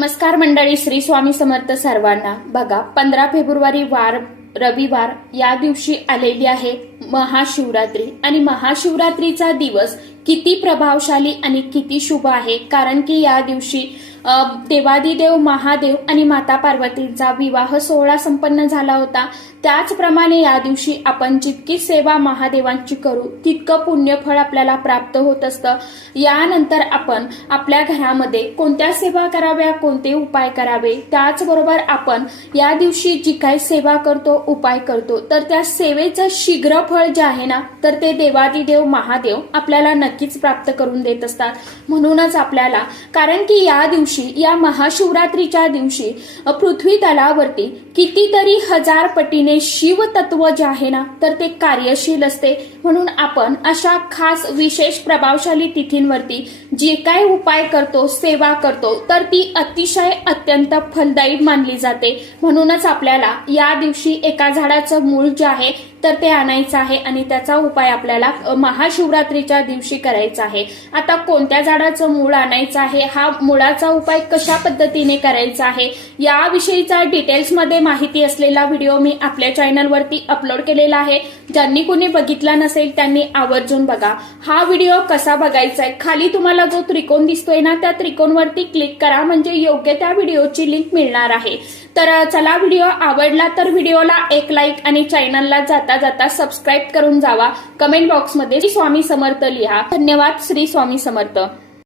नमस्कार मंडळी, श्री स्वामी समर्थ सर्वांना। बघा, 15 फेब्रुवारी वार रविवार या दिवशी आलेली आहे महाशिवरात्री आणि महाशिवरात्रीचा दिवस किती प्रभावशाली आणि किती शुभ आहे। कारण की या दिवशी देवादिदेव महादेव आणि माता पार्वतीचा विवाह सोहळा संपन्न झाला होता। त्याचप्रमाणे या दिवशी आपण जितकी सेवा महादेवांची करू तितकं पुण्यफळ आपल्याला प्राप्त होत असतं। यानंतर आपण आपल्या घरामध्ये कोणत्या सेवा कराव्या, कोणते उपाय करावे, त्याचबरोबर आपण या दिवशी जी काही सेवा करतो, उपाय करतो, तर त्या सेवेचं शीघ्र फळ जे आहे ना, तर ते देवादिदेव महादेव आपल्याला नक्कीच प्राप्त करून देत असतात। म्हणूनच आपल्याला, कारण की या दिवशी या महाशिवरात्रीच्या दिवशी पृथ्वी तलावरती कितीतरी हजार पटीने शिव तत्व जे आहे ना, तर ते कार्यशील असते। म्हणून आपण अशा खास विशेष प्रभावशाली तिथींवरती जे काही उपाय करतो, सेवा करतो, तर ती अतिशय अत्यंत फलदायी मानली जाते। म्हणूनच आपल्याला या दिवशी एका झाडाचं मूळ जे आहे तर ते आणायचं आहे आणि त्याचा उपाय आपल्याला महाशिवरात्रीच्या दिवशी करायचा आहे। आता कोणत्या झाडाचं मूळ आणायचं आहे, हा मुळाचा उपाय कशा पद्धतीने करायचा आहे, याविषयीचा डिटेल्समध्ये माहिती असलेला व्हिडिओ मी आपल्या चॅनलवरती अपलोड केलेला आहे। ज्यांनी कोणी बघितला नसेल त्यांनी आवर्जून बघा। हा व्हिडिओ कसा बघायचा आहे, खाली तुम्हाला जो त्रिकोण दिसतोय ना, त्या त्रिकोणवरती क्लिक करा, म्हणजे योग्य त्या व्हिडिओची लिंक मिळणार आहे। तर चला, व्हिडिओ आवडला तर व्हिडिओला एक लाईक आणि चॅनलला जाता जाता सबस्क्राईब करून जावा। कमेंट बॉक्समध्ये श्री स्वामी समर्थ लिहा। धन्यवाद। श्री स्वामी समर्थ।